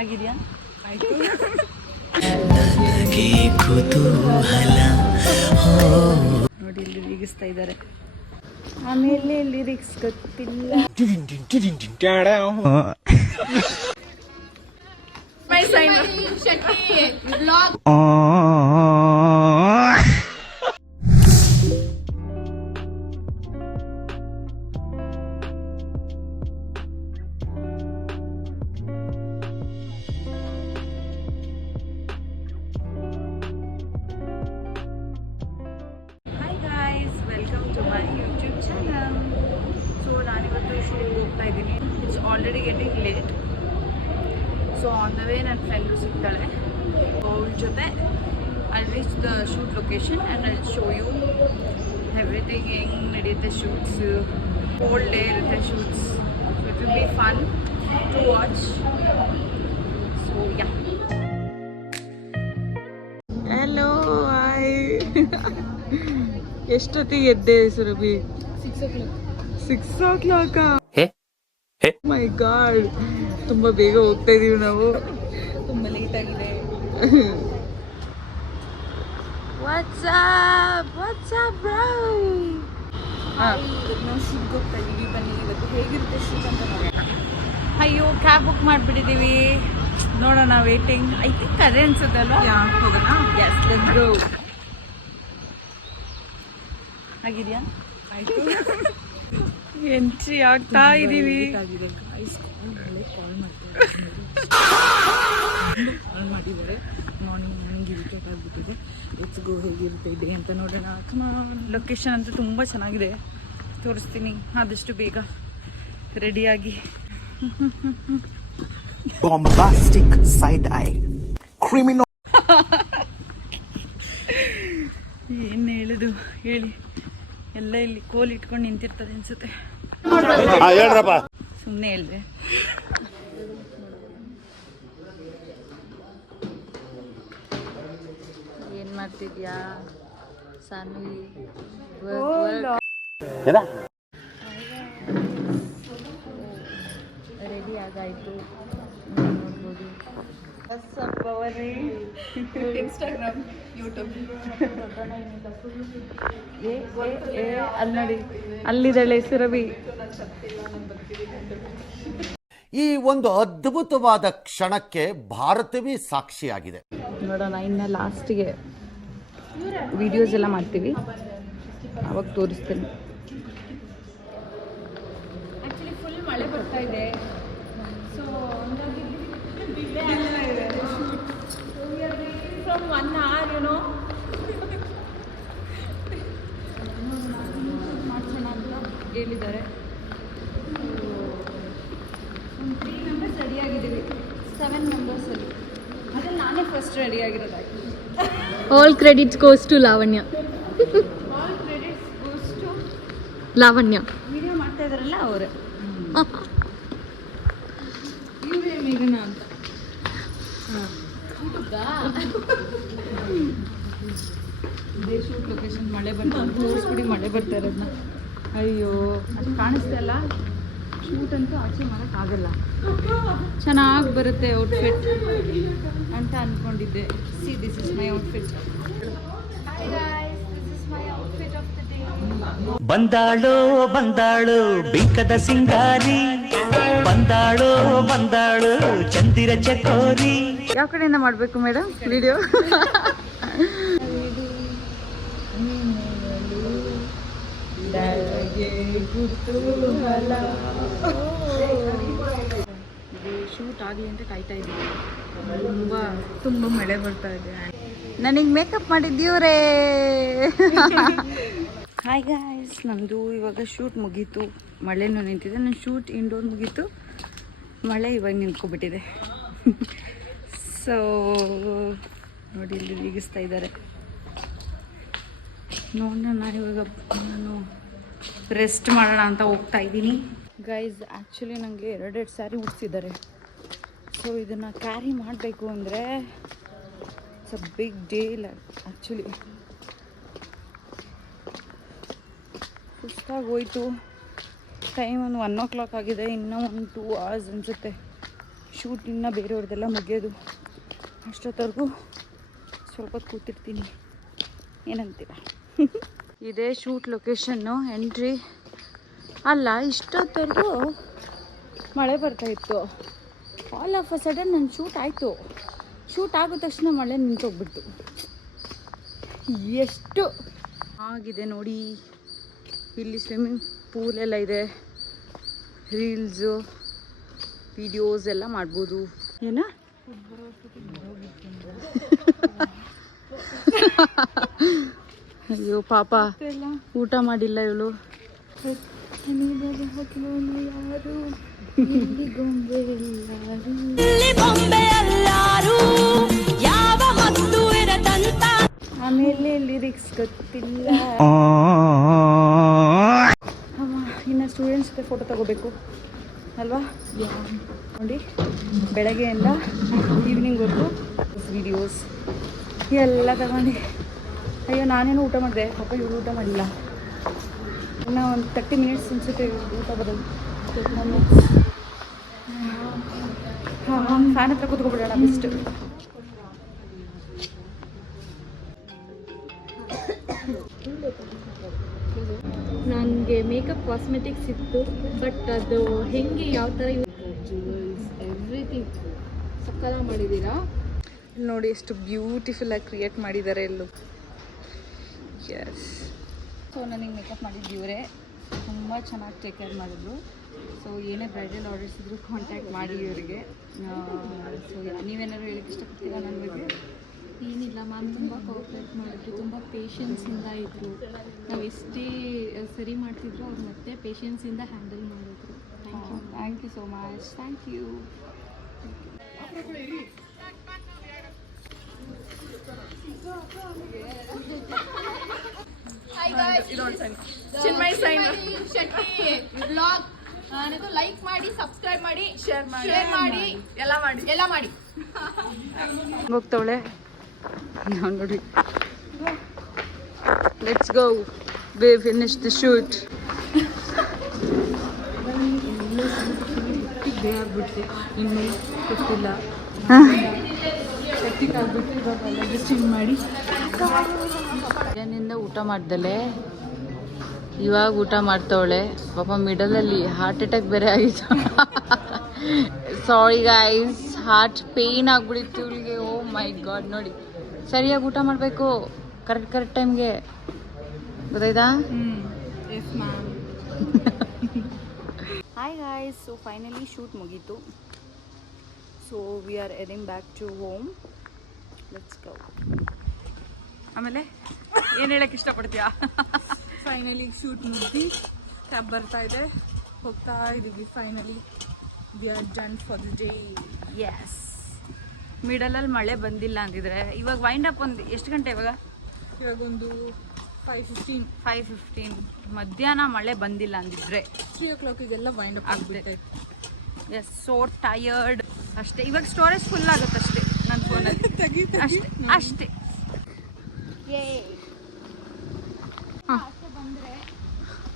ಆಗಿದೆಯಾ? ಆಯಿತು. ನೋಡಿ ಇಲ್ಲಿ ಲಿರಿಗಿಸ್ತಾ ಇದ್ದಾರೆ. ಆಮೇಲೆ ಲಿರಿಕ್ಸ್ ಗೊತ್ತಿಲ್ಲ. My sign already getting late. So on the way ನನ್ನ ಫ್ರೆಂಡು ಸಿಗ್ತಾಳೆ. ಅವಳ ಜೊತೆ I reach the shoot location and I show you everything. ಹೆಂಗೆ ನಡೆಯುತ್ತೆ ಶೂಟ್ಸ್, ಹೋಲ್ ಡೇ ಇರುತ್ತೆ shoots. It will be fun to watch. So yeah. Hello, ಎಷ್ಟೊತ್ತಿಗೆ ಎದ್ದೆ Surabhi? 6 o'clock. ಮೈ god, ತುಂಬಾ ಬೇಗ ಹೋಗ್ತಾ ಇದೀವಿ ನಾವು. ತುಂಬಾ ಲೇಟ್ ಆಗಿದೆ. WhatsApp bro. ನಾವು ಶೂಟ್ಗೆ ಹೋಗ್ತಾ ಇದೀವಿ. ಬನ್ನಿ ಇವತ್ತು ಹೇಗಿರುತ್ತೆ ಶೂಟ್ ಅಂತ ನೋಡೋಣ. ಅಯ್ಯೋ, ಕ್ಯಾಬ್ ಬುಕ್ ಮಾಡಿಬಿಟ್ಟಿದ್ದೀವಿ. ನೋಡೋಣ, ವೇಟಿಂಗ್. ಐ ಥಿಂಕ್ ಅದೇ ಅನ್ಸುತ್ತಲ್ವಾ? ಹೋಗೋಣ. Yes, let's go. ಆಗಿದೆಯಾ? ಆಯಿತು. ಎಂಟ್ರಿ ಆಗ್ತಾ ಇದೀವಿ. ಕಾಲ್ ಮಾಡಿದ್ದಾರೆ. ಮಾರ್ನಿಂಗ್ ಇರಿಟೇಟ್ ಆಗಿಬಿಟ್ಟಿದೆ. ಲೆಟ್ಸ್ ಗೋ, ಹೇಗಿರುತ್ತೆ ಡೇ ಅಂತ ನೋಡೋಣ. ಲೊಕೇಶನ್ ಅಂತೂ ತುಂಬ ಚೆನ್ನಾಗಿದೆ, ತೋರಿಸ್ತೀನಿ ಆದಷ್ಟು ಬೇಗ. ರೆಡಿಯಾಗಿ. ಬಾಂಬಾಸ್ಟಿಕ್ ಸೈಡ್ ಐ ಕ್ರಿಮಿನಲ್. ಏನು ಹೇಳುದು ಹೇಳಿ, ಎಲ್ಲ ಇಲ್ಲಿ ಕೋಲ್ ಇಟ್ಕೊಂಡು ನಿಂತಿರ್ತದೆ ಅನ್ಸುತ್ತೆ. ಸುಮ್ಮನೆ ಹೇಳಿದೆ. ಏನ್ ಮಾಡ್ತಿದ್ಯಾ ಸಾನ್ವಿ? ರೆಡಿ ಆಗಾಯ್ತು, ನೋಡ್ಬೋದು. Instagram, YouTube. ಅಲ್ಲಿ ನೋಡಿ, ಅಲ್ಲಿದ್ದಾಳೆ ಸುರಭಿ. ಈ ಒಂದು ಅದ್ಭುತವಾದ ಕ್ಷಣಕ್ಕೆ ಭಾರತವೇ ಸಾಕ್ಷಿಯಾಗಿದೆ. ನೋಡೋಣ, ಇನ್ನು ಲಾಸ್ಟಿಗೆ ವಿಡಿಯೋಸ್ ಎಲ್ಲ ಮಾಡ್ತೀವಿ, ಅವಾಗ ತೋರಿಸ್ತೀನಿ. ಆ್ಯಕ್ಚುಲಿ ಫುಲ್ ಮಳೆ ಬರ್ತಾ ಇದೆ. ಸೊ ಹಂಗಾಗಿ ಫ್ರಮ್ 1 hour, ಮಾಡ್ಸೋಣ ಅಂತ ಹೇಳಿದ್ದಾರೆ. ಒಂದು 3 ಮೆಂಬರ್ಸ್ ರೆಡಿಯಾಗಿದ್ದೀವಿ. 7 ಮೆಂಬರ್ಸಲ್ಲಿ ಅದ್ರಲ್ಲಿ ನಾನೇ first ರೆಡಿಯಾಗಿರೋದು. All credits goes to Lavanya. All credits goes to Lavanya. Video ಮಾಡ್ತಾ ಇದ್ದಾರಲ್ಲ ಅವರೇ. ಇವರೇ ಮೇಘನ ಅಂತ. ಇದೇ ಶೂಟ್ ಲೊಕೇಶನ್. ಮಳೆ ಬರ್ತಾ ತೋರಿಸ್ಬಿಡಿ, ಮಳೆ ಬರ್ತಾ ಇರೋದನ್ನ. ಅಯ್ಯೋ, ಅದು ಕಾಣಿಸ್ತಾ ಇಲ್ಲ. ಶೂಟ್ ಅಂತೂ ಆಚೆ ಮಾಡೋಕ್ಕಾಗಲ್ಲ. ಚೆನ್ನಾಗಿ ಬರುತ್ತೆ ಔಟ್ಫಿಟ್ ಅಂತ ಅಂದ್ಕೊಂಡಿದ್ದೆ. See, this is my outfit. ಬಂದಾಳೋ ಬಂದಾಳು ಬಿಂಕದ ಸಿಂಗಾರಿ, ಬಂದಾಳೋ ಬಂದಾಳು ಚಂದಿರ ಚಕೋರಿ. ಯಾವ ಕಡೆಯಿಂದ ಮಾಡಬೇಕು ಮೇಡಮ್ ವಿಡಿಯೋ? ಶೂಟ್ ಆಗಲಿ ಅಂತ ಕಾಯ್ತಾ ಇದ್ದೀವಿ. ತುಂಬ ಮಳೆ ಬರ್ತಾ ಇದೆ. ನನಗೆ ಮೇಕಪ್ ಮಾಡಿದ್ದೀವ್ರೇ. ಹಾಯ್ ಗಾಯ್ಸ್, ನಮ್ಮದು ಇವಾಗ ಶೂಟ್ ಮುಗೀತು. ಮಳೆನೂ ನಿಂತಿದೆ. ನನ್ನ ಶೂಟ್ ಇಂಡೋರ್ ಮುಗೀತು, ಮಳೆ ಇವಾಗ ನಿಂತ್ಕೊಬಿಟ್ಟಿದೆ. ಸೊ ನೋಡಿ, ಇಲ್ಲಿ ಲಿರಿಗಿಸ್ತಾ ಇದ್ದಾರೆ. ನೋಡೋಣ, ಇವಾಗ ನಾನು ರೆಸ್ಟ್ ಮಾಡೋಣ ಅಂತ ಹೋಗ್ತಾ ಇದ್ದೀನಿ. ಗೈಸ್, ಆ್ಯಕ್ಚುಲಿ ನನಗೆ 2 ಸ್ಯಾರಿ ಉಡ್ಸಿದ್ದಾರೆ. ಸೊ ಇದನ್ನು ಕ್ಯಾರಿ ಮಾಡಬೇಕು ಅಂದರೆ it's a big day. Actually ಸುಸ್ತಾಗಿ ಹೋಯ್ತು. ಟೈಮ್ ಒಂದು 1 o'clock ಆಗಿದೆ. ಇನ್ನೂ ಒಂದು 2 hours ಅನಿಸುತ್ತೆ ಶೂಟ್ ಇನ್ನು ಬೇರೆಯವ್ರದ್ದೆಲ್ಲ ಮುಗಿಯೋದು, ಅಷ್ಟೊತ್ತವರೆಗೂ ಸ್ವಲ್ಪ ಕೂತಿರ್ತೀನಿ. ಏನಂತೀರ? ಇದೇ ಶೂಟ್ ಲೊಕೇಶನ್ನು. ಎಂಟ್ರಿ ಅಲ್ಲ, ಇಷ್ಟೊತ್ತವರೆಗೂ ಮಳೆ ಬರ್ತಾಯಿತ್ತು. ಆಲ್ ಆಫ್ ಅ ಸಡನ್ ನನ್ನ ಶೂಟ್ ಆಯಿತು. ಶೂಟ್ ಆಗಿದ ತಕ್ಷಣ ಮಳೆ ನಿಂತೋಗ್ಬಿಡ್ತು. ಎಷ್ಟು ಆಗಿದೆ ನೋಡಿ. ಇಲ್ಲಿ ಸ್ವಿಮ್ಮಿಂಗ್ ಪೂಲ್ ಎಲ್ಲ ಇದೆ, ರೀಲ್ಸು ವಿಡಿಯೋಸ್ ಎಲ್ಲ ಮಾಡ್ಬೋದು. ಏನ ಅಯ್ಯೋ ಪಾಪ, ಊಟ ಮಾಡಿಲ್ಲ ಇವಳು. ಆಮೇಲೆ ಲಿರಿಕ್ಸ್ ಗೊತ್ತಿಲ್ಲ. ಇನ್ನು ಸ್ಟೂಡೆಂಟ್ಸ್ ಜೊತೆ ಫೋಟೋ ತಗೋಬೇಕು ಅಲ್ವಾ? ನೋಡಿ, ಬೆಳಗ್ಗೆಯಿಂದ ಈವ್ನಿಂಗ್ವರೆಗೂ ವಿಡಿಯೋಸ್ ಎಲ್ಲ ತಗೊಂಡು. ಅಯ್ಯೋ, ನಾನೇನು ಊಟ ಮಾಡಿದೆ, ಪಾಪ ಇವಳು ಊಟ ಮಾಡಿಲ್ಲ. ಇನ್ನು ಒಂದು 30 ಮಿನಿಟ್ಸ್ ಅನ್ಸುತ್ತೆ ಊಟ ಬರೋದು. ಹಾಂ, ಫ್ಯಾನ್ ಹತ್ರ ಕೂತ್ಕೊಬಿಡೋಣ ಬೆಸ್ಟ್. ನನಗೆ ಮೇಕಪ್ ಕಾಸ್ಮೆಟಿಕ್ಸ್ ಇತ್ತು, ಬಟ್ ಅದು ಹೆಂಗೆ ಯಾವ ಥರ ಎವ್ರಿಥಿಂಗ್ ಸಕ್ಕಲ ಮಾಡಿದ್ದೀರಾ ನೋಡಿ. ಎಷ್ಟು ಬ್ಯೂಟಿಫುಲ್ಲಾಗಿ ಕ್ರಿಯೇಟ್ ಮಾಡಿದ್ದಾರೆ ಎಲ್ಲೂ. ಎಸ್, ಸೊ ನನಗೆ ಮೇಕಪ್ ಮಾಡಿದ್ದು ಇವರೇ. ತುಂಬ ಚೆನ್ನಾಗಿ ಟೇಕ್ ಕೇರ್ ಮಾಡಿದ್ರು. ಸೊ ಏನೇ ಬ್ರೈಡಲ್ ಆರ್ಡರ್ಸ್ ಇದ್ದರೂ ಕಾಂಟ್ಯಾಕ್ಟ್ ಮಾಡಿ ಇವರಿಗೆ. ಸೊ ನೀವೇನಾದ್ರು ಹೇಳಕ್ಕೆ ಇಷ್ಟಪಡ್ತೀರಾ ನನ್ನ ಬಗ್ಗೆ? ಏನಿಲ್ಲ ಮ್ಯಾಮ್, ತುಂಬ ಕೋಆಪ್ರೇಟ್ ಮಾಡಿದ್ರು, ತುಂಬ ಪೇಷನ್ಸಿಂದ ಇದ್ದರು. ನಾವು ಎಷ್ಟೇ ಸರಿ ಮಾಡ್ತಿದ್ರು ಅವ್ರು ಮತ್ತೆ ಪೇಷನ್ಸಿಂದ ಹ್ಯಾಂಡಲ್ ಮಾಡಿದ್ರು. Thank you so much. Thank you. Chinmay Shetty vlog like ಮಾಡಿ, ಸಬ್ಸ್ಕ್ರೈಬ್ ಮಾಡಿ, ಶೇರ್ ಮಾಡಿ, ಎಲ್ಲ ಮಾಡಿ. ಹೋಗ್ತವಳೆ ನಾವು ನೋಡಿ. Let's go, we finish the shoot. ಇನ್ನೂ ಗೊತ್ತಿಲ್ಲ. ಮಾಡಿ ಏನಿಂದ ಊಟ ಮಾಡ್ದಲೆ ಇವಾಗ ಊಟ ಮಾಡ್ತವಳೆ. ಪಾಪ ಮಿಡಲಲ್ಲಿ ಹಾರ್ಟ್ ಅಟ್ಯಾಕ್ ಬೇರೆ ಆಗಿತ್ತು. ಸಾರಿ ಗೈಸ್, ಹಾರ್ಟ್ ಪೇಯ್ನ್ ಆಗ್ಬಿಡಿತ್ತು ಇವಳಿಗೆ. Oh my god. ನೋಡಿ, ಸರಿಯಾಗಿ ಊಟ ಮಾಡಬೇಕು, ಕರೆಕ್ಟ್ ಟೈಮ್ಗೆ, ಗೊತ್ತಾಯ್ತಾ? Hi guys, so finally shoot ಮುಗೀತು. So we are heading back to home. Let's go. ಆಮೇಲೆ ಏನು ಹೇಳಕ್ಕೆ ಇಷ್ಟಪಡ್ತೀಯಾ? ಫೈನಲಿ ಶೂಟ್ ಮುಗ್ದು ಕ್ಯಾಬ್ ಬರ್ತಾ ಇದೆ, ಹೋಗ್ತಾ ಇದ್ದೀವಿ. Finally we are done for the day. Yes, ಮಿಡಲಲ್ಲಿ ಮಳೆ ಬಂದಿಲ್ಲ ಅಂದಿದ್ರೆ ಇವಾಗ ವೈಂಡ್ ಅಪ್ ಒಂದು ಎಷ್ಟು ಗಂಟೆ ಇವಾಗ? ಇವಾಗೊಂದು 5:15 ಮಧ್ಯಾಹ್ನ ಮಳೆ ಬಂದಿಲ್ಲ ಅಂದಿದ್ರೆ 3 o'clock ವೈಂಡ್ ಅಪ್ ಆಗ್ಬಿಟ್ಟೆ. ಎಸ್, ಸೋ ಟಯರ್ಡ್ ಅಷ್ಟೇ. ಇವಾಗ ಸ್ಟೋರೇಜ್ ಫುಲ್ ಆಗುತ್ತೆ ಅಷ್ಟೇ ನನ್ನ ಫೋನಲ್ಲಿ. ಅಷ್ಟೇ.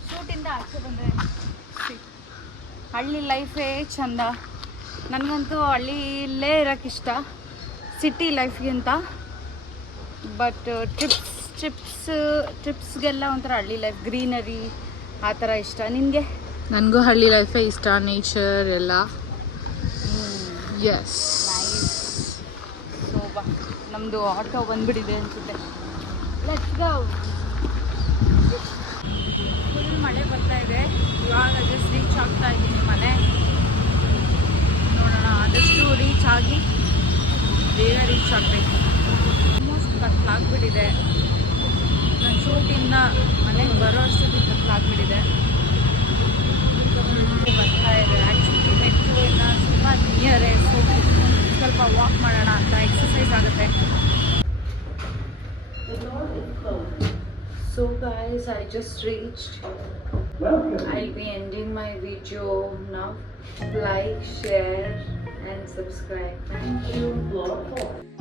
ಶೂಟಿಂದ ಆಚೆ ಬಂದರೆ ಹಳ್ಳಿ ಲೈಫೇ ಚಂದ. ನನಗಂತೂ ಹಳ್ಳಿಲೇ ಇರೋಕ್ಕಿಷ್ಟ, ಸಿಟಿ ಲೈಫ್ಗಿಂತ. ಬಟ್ ಟ್ರಿಪ್ಸ್ಗೆಲ್ಲ ಒಂಥರ ಹಳ್ಳಿ ಲೈಫ್, ಗ್ರೀನರಿ ಆ ಥರ ಇಷ್ಟ. ನಿನಗೆ? ನನಗೂ ಹಳ್ಳಿ ಲೈಫೇ ಇಷ್ಟ, ನೇಚರ್ ಎಲ್ಲ. ಎಸ್, ಸೊ ಬಾ, ನಮ್ಮದು ಆಟೋ ಬಂದ್ಬಿಟ್ಟಿದೆ ಅನಿಸುತ್ತೆ. Let's go. ಫುಲ್ ಮಳೆ ಬರ್ತಾ ಇದೆ. ಇವಾಗ ಜಸ್ಟ್ ರೀಚ್ ಆಗ್ತಾ ಇದ್ದೀನಿ ಮನೆ. ನೋಡೋಣ, ಆದಷ್ಟು ರೀಚ್ ಆಗಿ ಬೇಗ ರೀಚ್ ಆಗಬೇಕು. ಆಲ್ಮೋಸ್ಟ್ ಕತ್ಲಾಗ್ಬಿಟ್ಟಿದೆ. ನನ್ನ ಶೂಟಿಂದ ಮನೆಗೆ ಬರೋ ಅಷ್ಟೊತ್ತಿಗೆ ಕತ್ಲಾಗ್ಬಿಟ್ಟಿದೆ. ಬರ್ತಾ ಇದೆ. ಆ್ಯಕ್ಚುಲಿ ಮೆಟ್ರೋ ಇಲ್ಲ, ತುಂಬ ನಿಯರೇ. ಸ್ವಲ್ಪ ವಾಕ್ ಮಾಡೋಣ ಅಂತ, ಎಕ್ಸಸೈಸ್ ಆಗುತ್ತೆ. So guys, I just reached. I'll be ending my video now. Like, share and subscribe. Thank you.